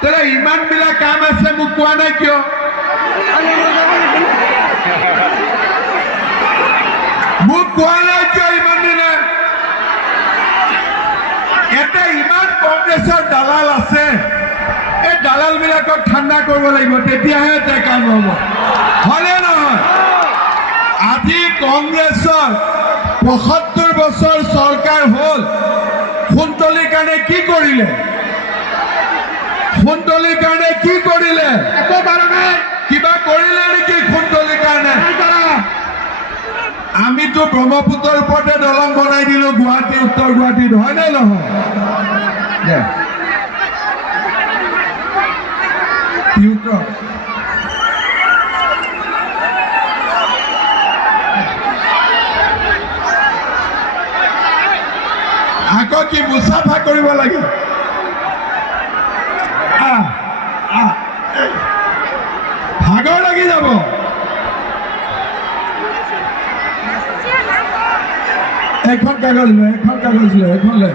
তেলে ইমান বিলাক কাম আছে মোক কোৱা নাই কিয় মোক কোৱা নাই কিয় ইমান দিনে এটা ইমান কংগ্ৰেছৰ দালাল আছে এই দালাল বিলাকক ঠাণ্ডা কৰিব লাগিব তেতিয়াহে এটা কাম হ'ব হয়নে নহয় আজি কংগ্ৰেছৰ ৭৫ বছৰ চৰকাৰ হ'ল সুন্তলীৰ কাৰণে কি কৰিলে সুন্তলীৰ কাৰণে কি কৰিলে একো কৰা নাই কিবা কৰিলে নেকি সুন্তলীৰ কাৰণে আমিতো ব্ৰহ্মপুত্ৰৰ ওপৰতে দলং বনাই দিলো গুৱাহাটী উত্তৰ গুৱাহাটীত হয় নে নহয় আকৌ কি মুচাফা কৰিব লাগে ভাগৰ লাগি যাব এখন কাগজ লৈ এখন লৈ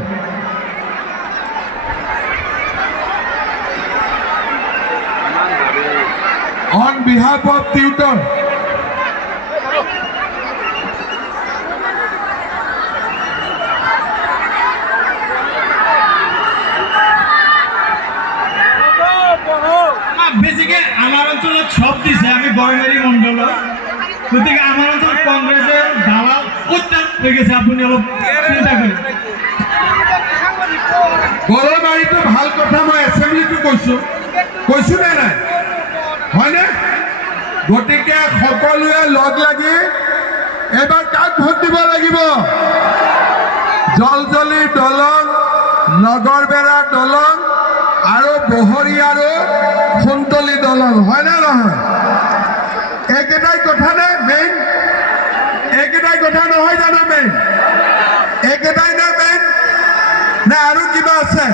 on behalf of tutor বেসিকে আমার অঞ্চলত সব দিছে আমি বড়মারি মন্ডল গতিকে আমার অঞ্চল কংগ্রেসের দালাল উত্তাপ হয়ে গেছে আপনি অলপ চিন্তা করেন বড়মারিটো ভাল কথা মই এসেম্বলিটো কৈছো নে নাই হয়নে গতিকে সকলোৱে লগ লাগি এবাৰ কাক ভোট দিব লাগিব জলজলি দলং নগৰবেৰা দলং আৰু বহৰী আৰু সুন্তলী দলং হয় না নহয় একেটাই কথা নে মেইন একেটাই কথা নহয় জানো মেইন একেটাই নে মেইন নে আৰু কিবা আছে